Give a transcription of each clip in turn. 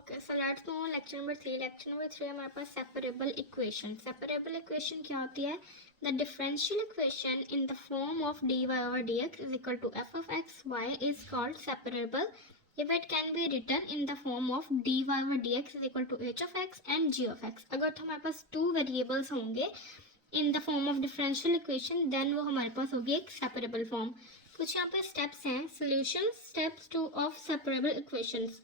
Okay, so let's move on lecture number 3. Lecture number 3 हमारे पास separable equation. Separable equation क्या होती है? The differential equation in the form of dy over dx is equal to f of x y is called separable if it can be written in the form of dy over dx is equal to h of x and g of x. अगर तो हमारे पास two variables होंगे in the form of differential equation then वो हमारे पास होगी एक separable form. कुछ यहाँ पे स्टेप्स हैं. Solution steps two of separable equations.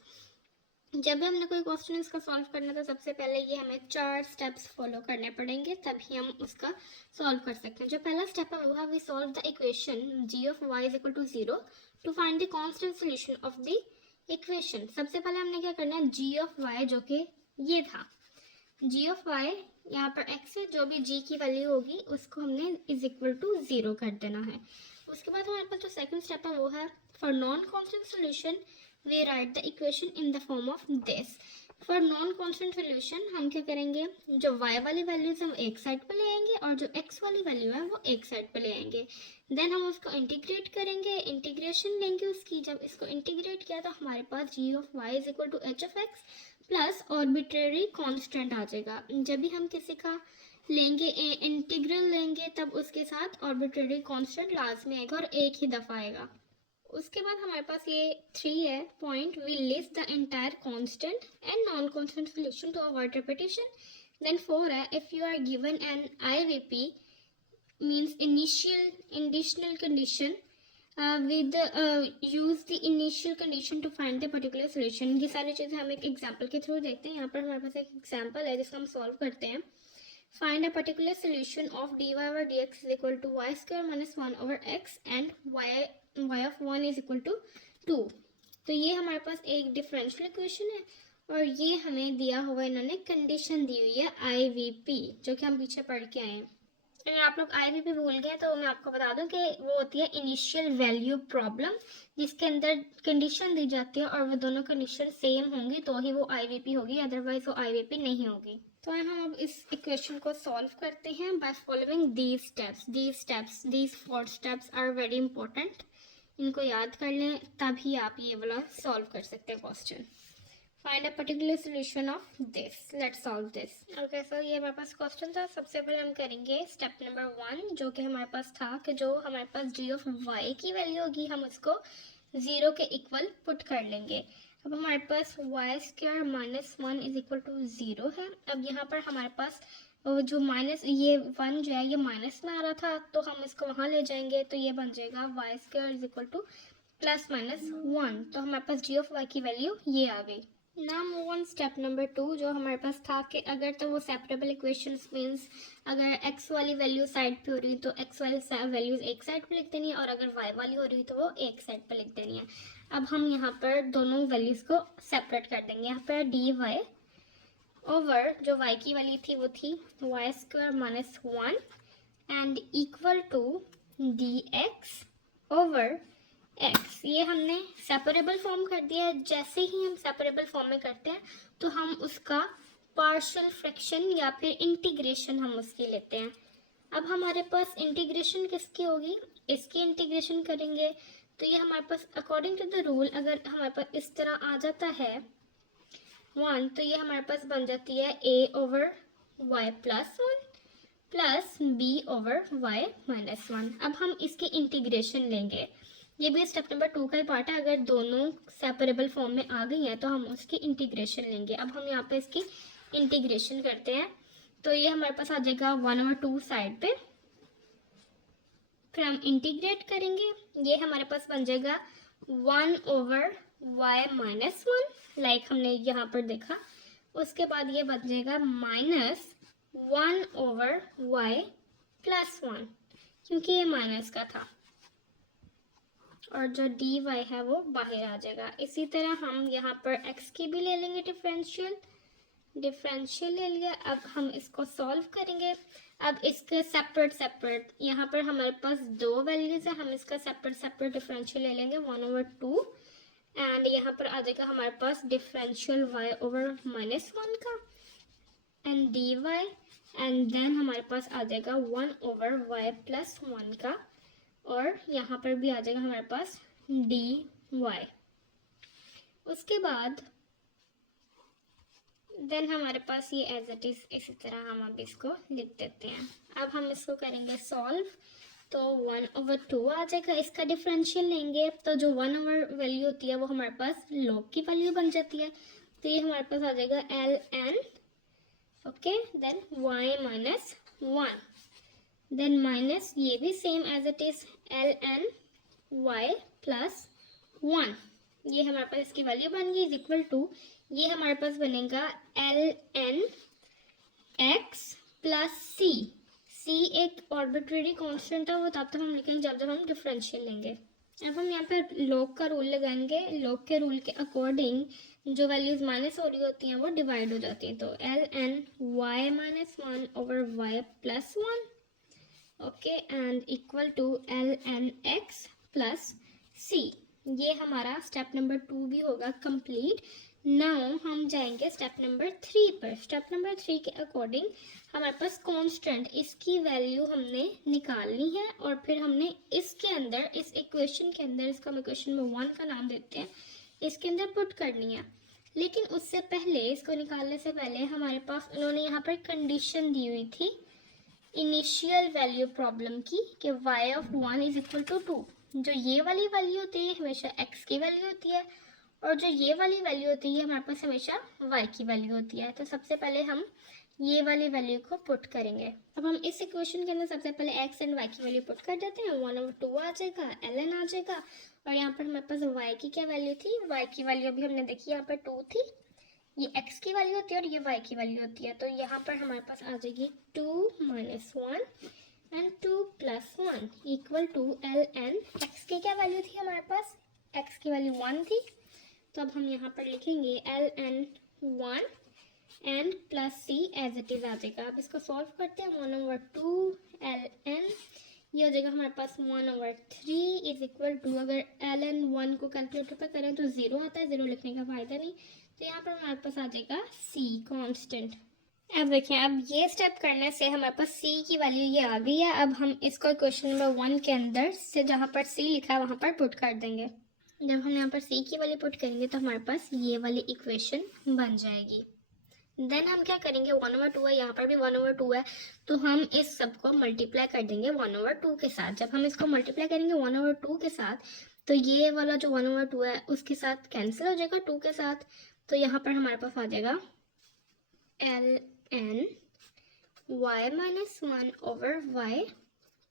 जब भी हमने कोई क्वेश्चन इसका सॉल्व करना था सबसे पहले ये हमें 4 स्टेप्स फॉलो करने पड़ेंगे तभी हम उसका सॉल्व कर सकते हैं. जो पहला स्टेप है वो है we solve the equation g of y is equal to 0 to find the constant solution of the equation. सबसे पहले हमने क्या करना है, g ऑफ y जो कि ये था, g ऑफ y यहाँ पर x है, जो भी g की वैल्यू होगी उसको हमने इज इक्वल टू 0 कर देना है. उसके बाद हमारे पास जो सेकंड स्टेप है वो है for non constant solution we write the equation in the form of this. For non constant solution हम क्या करेंगे, जो y वाली वैल्यूज हम एक साइड पे ले आएंगे और जो x वाली वैल्यू है वो एक साइड पे ले आएंगे. देन हम उसको इंटीग्रेट करेंगे, इंटीग्रेशन लेंगे उसकी. जब इसको इंटीग्रेट किया तो हमारे पास g of y is equal to h of x plus arbitrary constant आ जाएगा. जब भी हम किसी का लेंगे इंटीग्रल लेंगे तब उसके साथ आर्बिट्रेरी कांस्टेंट लाजमी आएगा और एक ही दफ़ा आएगा. उसके बाद हमारे पास ये 3 है point, we list the entire constant and non constant solution to avoid repetition. Then 4 है if you are given an IVP means initial initial condition with use the initial condition to find the particular solution. ये सारी चीज़ें हम एक example के through देखते हैं. यहाँ पर हमारे पास एक एग्जांपल है जिसका हम सॉल्व करते हैं. Find a particular solution of dy over dx is equal to y square minus 1 over x and y of 1 is equal to 2. तो ये हमारे पास एक डिफरेंशियल इक्वेशन है और ये हमें दिया हुआ इन्होंने कंडीशन दी हुई है IVP जो कि हम पीछे पढ़ के आए हैं. अगर आप लोग IVP भूल गए तो मैं आपको बता दूं कि वो होती है इनिशियल वैल्यू प्रॉब्लम जिसके अंदर कंडीशन दी जाती है और वो दोनों कंडीशन सेम होंगी तो ही वो IVP होगी, अदरवाइज वो IVP नहीं होगी. तो हम अब इस इक्वेशन को सॉल्व करते हैं by following these steps. These 4 steps are very important. इनको याद कर लें तभी आप ये वाला सॉल्व कर सकते हैं question. Find a particular solution of this. Let's solve this. Okay, so ये हमारे पास क्वेश्चन था. सबसे पहले हम करेंगे स्टेप नंबर 1 जो कि हमारे पास था कि जो हमारे पास g ऑफ y की वैल्यू होगी हम उसको 0 के इक्वल पुट कर लेंगे. अब हमारे पास Y square minus 1 is equal to 0 है. अब यहाँ पर हमारे पास जो माइनस ये 1 जो है ये माइनस में आ रहा था तो हम इसको वहाँ ले जाएंगे तो ये बन जाएगा Y square is equal to plus minus 1. तो हमारे पास जी ऑफ वाई की वैल्यू ये आ गई. ना मूव ऑन स्टेप नंबर 2 जो हमारे पास था कि अगर तो वो सेपरेबल इक्वेशंस मीन्स अगर x वाली वैल्यू साइड पे हो रही तो x वाली वैल्यूज एक साइड पे लिख देनी है और अगर y वाली हो रही तो वो एक साइड पे लिख देनी है. अब हम यहाँ पर दोनों वैल्यूज को सेपरेट कर देंगे. यहाँ पर डी वाई ओवर जो y की वैल्यू थी वो थी Y square minus 1 and equal to D X over x. ये हमने सेपरेबल फॉर्म कर दिया है. जैसे ही हम सेपरेबल फॉर्म में करते हैं तो हम उसका पार्शियल फ्रैक्शन या फिर इंटीग्रेशन हम उसकी लेते हैं. अब हमारे पास इंटीग्रेशन किसकी होगी, इसकी इंटीग्रेशन करेंगे तो ये हमारे पास अकॉर्डिंग टू द रूल अगर हमारे पास इस तरह आ जाता है 1 तो ये हमारे पास बन जाती है a over y plus 1 plus b over y minus 1. अब हम इसकी इंटीग्रेशन लेंगे. ये भी स्टेप नंबर 2 का ही पार्ट है. अगर दोनों सेपरेबल फॉर्म में आ गई हैं तो हम उसकी इंटीग्रेशन लेंगे. अब हम यहाँ पे इसकी इंटीग्रेशन करते हैं तो ये हमारे पास आ जाएगा 1 ओवर 2 साइड पे. फिर हम इंटीग्रेट करेंगे, ये हमारे पास बन जाएगा 1 ओवर y माइनस 1 लाइक हमने यहाँ पर देखा. उसके बाद ये बन जाएगा माइनस 1 ओवर y प्लस 1 क्योंकि ये माइनस का था और जो डी वाई है वो बाहर आ जाएगा. इसी तरह हम यहाँ पर x की भी ले लेंगे डिफरेंशियल ले लिया. अब हम इसको सॉल्व करेंगे. अब इसके सेपरेट यहाँ पर हमारे पास 2 वैल्यूज है. हम इसका सेपरेट डिफरेंशियल ले लेंगे 1 ओवर 2 एंड यहाँ पर आ जाएगा हमारे पास डिफरेंशियल y ओवर माइनस 1 का and D Y and then हमारे पास आ जाएगा 1 ओवर y प्लस 1 का और यहाँ पर भी आ जाएगा हमारे पास dy. उसके बाद देन हमारे पास ये एज इट इज इसी तरह हम अब इसको लिख देते हैं। अब हम इसको करेंगे सॉल्व, तो 1/2 आ जाएगा। इसका डिफरेंशियल लेंगे तो जो 1 वैल्यू होती है वो हमारे पास लॉग की वैल्यू बन जाती है, तो ये हमारे पास आ जाएगा ln, okay, then y minus 1, then minus ये भी same as it is ln y plus 1, ये हमारे पास इसकी वैल्यू बन गई, इज इक्वल टू ये हमारे पास बनेगा ln x plus c। c एक आर्बिट्रेरी कांस्टेंट है, वो तब तक हम लिखेंगे जब हम डिफरेंशियल लेंगे। अब हम यहाँ पर लॉग का रूल लगाएंगे। लॉग के रूल के अकॉर्डिंग जो वैल्यूज माइनस हो रही होती हैं वो डिवाइड हो जाती हैं, तो ln y minus 1 over y plus 1, okay, and equal to ln x plus c। ये हमारा स्टेप नंबर 2 भी होगा कंप्लीट। नाउ हम जाएंगे स्टेप नंबर 3 पर। स्टेप नंबर 3 के अकॉर्डिंग हमारे पास कांस्टेंट, इसकी वैल्यू हमने निकालनी है और फिर हमने इसके अंदर, इस इक्वेशन के अंदर, इसको हम इक्वेशन में 1 का नाम देते हैं, इसके अंदर पुट करनी है। लेकिन उससे पहले, इसको निकालने से पहले हमारे पास उन्होंने यहाँ पर कंडीशन दी हुई थी इनिशियल वैल्यू प्रॉब्लम की कि y of 1 is equal to 2। जो ये वाली वैल्यू होती है हमेशा x की वैल्यू होती है, और जो ये वाली वैल्यू होती है हमारे पास हमेशा y की वैल्यू होती है। तो सबसे पहले हम ये वाली वैल्यू को पुट करेंगे। अब हम इस इक्वेशन के अंदर सबसे पहले x एंड y की वैल्यू पुट कर देते हैं। 1/2 आ जाएगा, ln आ जाएगा, और यहाँ पर हमारे पास y की क्या वैल्यू थी, y की वैल्यू अभी हमने देखी यहाँ पर 2 थी, ये x की वैल्यू होती है और ये y की वैल्यू होती है, तो यहाँ पर हमारे पास आ जाएगी 2 minus 1 and 2 plus 1 equal to ln x की क्या वैल्यू थी हमारे पास, x की वैल्यू 1 थी, तो अब हम यहाँ पर लिखेंगे ln 1 and plus c as it is आ जाएगा। अब इसको सॉल्व करते हैं। 1/2 ln, ये हो जाएगा हमारे पास 1/3 इज इक्वल टू, अगर ln 1 को कैलकुलेटर पर करें तो 0 आता है, 0 लिखने का फायदा नहीं, तो यहाँ पर हमारे पास आ जाएगा c कांस्टेंट। अब देखिए, अब ये स्टेप करने से हमारे पास c की वैल्यू ये आ गई है। अब हम इसको क्वेश्चन नंबर 1 के अंदर से जहाँ पर c लिखा है वहाँ पर पुट कर देंगे। जब हम यहाँ पर c की वैल्यू पुट करेंगे तो हमारे पास ये वाली इक्वेशन बन जाएगी। देन हम क्या करेंगे, 1/2 है, यहाँ पर भी 1/2 है, तो हम इस सब को मल्टीप्लाई कर देंगे 1/2 के साथ। जब हम इसको मल्टीप्लाई करेंगे 1/2 के साथ, तो ये वाला जो 1/2 है उसके साथ कैंसिल हो जाएगा 2 के साथ, तो यहाँ पर हमारे पास आ जाएगा ln y minus 1 over y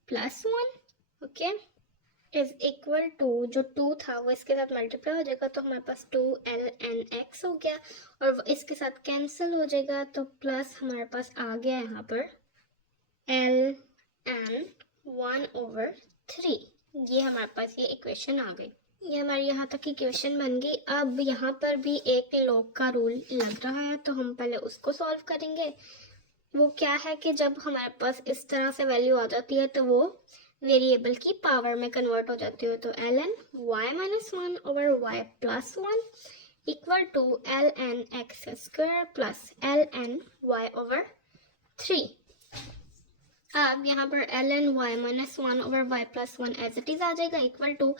plus 1, okay, is equal to, जो 2 था वो इसके साथ मल्टीप्लाई हो जाएगा, तो हमारे पास 2 ln x हो गया, और इसके साथ कैंसिल हो जाएगा, तो प्लस हमारे पास आ गया यहाँ पर ln 1/3। ये हमारे पास ये इक्वेशन आ गई। ये हमारी यहाँ तक की इक्वेशन बन गई। अब यहाँ पर भी एक लॉग का रूल लग रहा है, तो हम पहले उसको सॉल्व करेंगे। वो क्या है कि जब हमारे पास इस तरह से वैल्यू आ जाती है तो वो वेरिएबल की पावर में कन्वर्ट हो जाती है, तो ln y minus 1 over y plus 1 equal to ln x square plus ln y over 3। अब यहाँ पर ln y minus 1 over y plus 1 as it is आ जाएगा, इक्वल टू,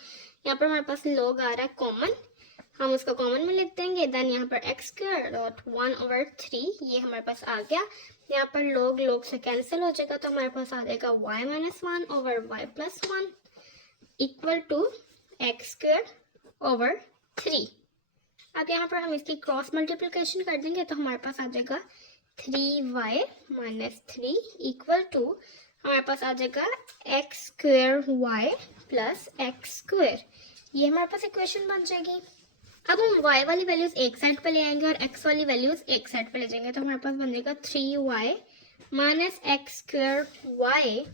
यहाँ पर हमारे पास लॉग आ रहा है कॉमन, हम उसको कॉमन में लिख देंगे। देन यहाँ पर x स्क्वायर डॉट 1/3 ये हमारे पास आ गया, यहाँ पर लॉग लॉग से कैंसिल हो जाएगा, तो हमारे पास आ जाएगा y minus 1 over y plus 1 equal to x square over 3। अब यहाँ पर हम इसकी क्रॉस मल्टीप्लिकेशन कर देंगे, तो हमारे पास आ जाएगा 3y माइनस 3 इक्वल टू, हमारे पास आ जाएगा x square y plus x square, ये हमारे पास इक्वेशन बन जाएगी। अब हम y वाली वैल्यूज एक साइड पे ले आएंगे और x वाली वैल्यूज एक साइड पे ले जाएंगे, तो हमारे पास बन जाएगा 3y minus X square y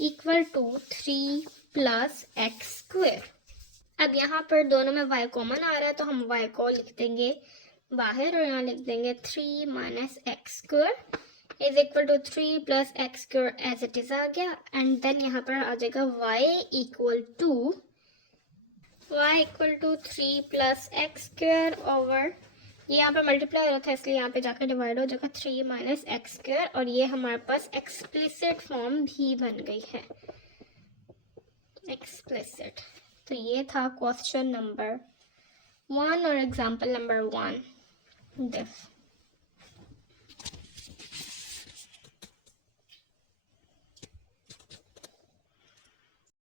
equal to 3 plus X square. अब यहाँ पर दोनों में y कॉमन आ रहा है, तो हम y को लिख देंगे बाहर और यहाँ लिख देंगे 3 minus X square is equal to 3 plus X square as it is आ गया, एंड देन यहाँ पर आ जाएगा y equal to 3 plus X square over, ये यहाँ पर मल्टीप्लाई हो रहा था इसलिए यहाँ पे जाकर डिवाइड हो जाएगा 3 माइनस एक्स स्क्वायर, और ये हमारे पास एक्सप्लिसिट फॉर्म भी बन गई है, एक्सप्लिसिट। तो ये था क्वेश्चन नंबर 1 और एग्जाम्पल नंबर 1 दिस।